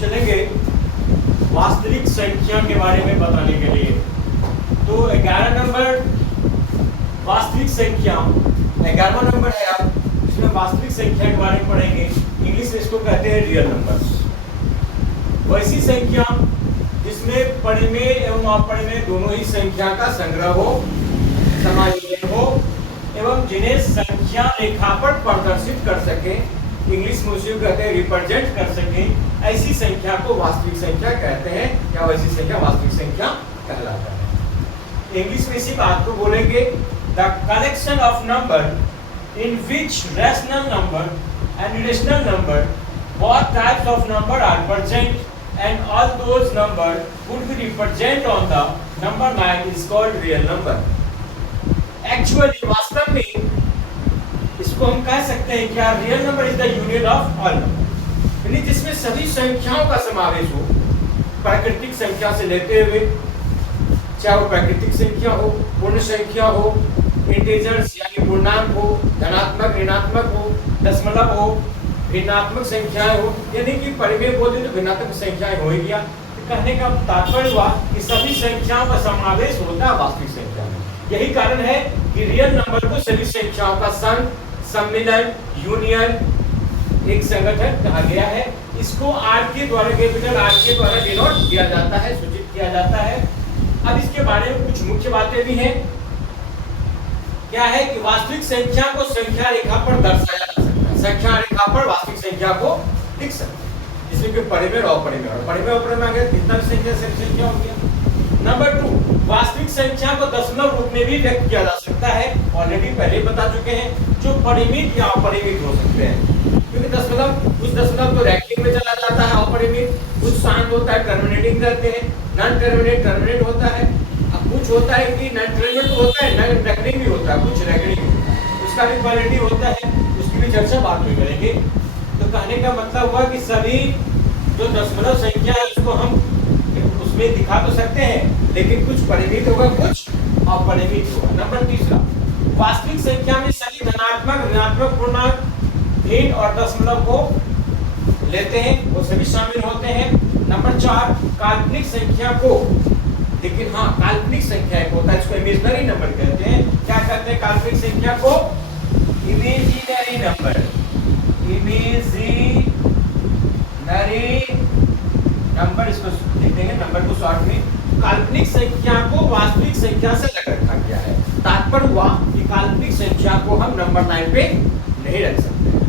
चलेंगे वास्तविक संख्या के बारे में बताने के लिए। तो 11 नंबर वास्तविक संख्या, 11वां नंबर है आप, इसमें वास्तविक संख्या के बारे में पढ़ेंगे। इंग्लिश में इसको कहते हैं रियल नंबर्स। वैसी संख्या जिसमें परिमेय एवं अपरिमेय दोनों ही संख्या का संग्रह हो, समायोजन हो एवं जिन्हें संख्या रेखा पर प्रदर्शित कर सके, इंग्लिश में उसे कहते हैं रिप्रेजेंट कर सके, ऐसी संख्या को वास्तविक संख्या कहते हैं या वैसी संख्या वास्तविक संख्या कहलाता है। इंग्लिश में इसी बात को बोलेंगे, the collection of number in which rational number and irrational number, both types of number are present and all those number would be represent on the number line is called real number. Actually वास्तव में इसको हम कह सकते हैं क्या, real number is the union of all number, यानी जिसमें सभी संख्याओं का समावेश हो, प्राकृतिक संख्या से लेते हुए, चाहे वो प्राकृतिक संख्या हो, पूर्ण संख्या हो, इंटीजर्स यानी पूर्णांक हो, धनात्मक ऋणात्मक हो, दशमलव हो, भिन्नात्मक संख्याएं हो, यानी कि परिमेय बोले तो भिन्नात्मक संख्याएं हो ही गया। तो कहने का तात्पर्य हुआ कि सभी संख्याओं का समावेश होता है वास्तविक संख्या में। यही कारण है कि रियल नंबर को सभी संख्याओं का संघ, सम्मिलन, यूनियन, एक संगठन कहा गया है। इसको आर के द्वारा, कैपिटल आर के द्वारा डिनोट किया जाता है, सूचित किया जाता है। अब इसके बारे में कुछ मुख्य बातें भी हैं। क्या है कि वास्तविक संख्या को संख्या रेखा पर दर्शाया जा सकता है, संख्या रेखा पर वास्तविक संख्या को लिख सकते हैं, जिसमें कि परिमेय और अपरिमेय, और परिमेय अपरिमेय अगर कितना संख्या से संख्या हो गया। नंबर 2, वास्तविक संख्या को दशमलव रूप में भी व्यक्त किया जा सकता है, ऑलरेडी पहले बता चुके हैं, जो परिमित या अपरिमित हो सकते हैं, क्योंकि दशमलव, कुछ दशमलव तो रैंकिंग में चला जाता है अपरिमित, कुछ शांत होता है टर्मिनेटिंग करते हैं, नॉन टर्मिनेट टर्मिनेट होता है, अब कुछ होता है कि नॉन टर्मिनेट होता है, नॉन रैंकिंग भी होता है, कुछ रैंकिंग होता है, उसका भी क्वालिटी होता है, उसकी भी चर्चा बाद में करेंगे। तो कहने का मतलब हुआ कि सभी जो दशमलव संख्या है उसको हम उसमें दिखा तो सकते हैं, लेकिन कुछ परिमित होगा, कुछ अपरिमित होगा। नंबर 3, वास्तविक संख्या में सभी धनात्मक, ऋणात्मक, पूर्णांक, भिन्न और दशमलव को लेते हैं, वो सभी शामिल होते हैं। नंबर 4, काल्पनिक संख्या को, लेकिन हाँ काल्पनिक संख्या एक होता है, इसको इमेजिनरी नंबर कहते हैं। क्या कहते हैं काल्पनिक संख्या को? इमेजिनरी नंबर, इमेजिनरी नंबर, इसको लिख देंगे नंबर को शॉर्ट में। काल्पनिक संख्या को वास्तविक संख्या से अलग रखा गया है। तात्पर्य हुआ कि काल्पनिक संख्या को हम नंबर लाइन पे नहीं रख सकते।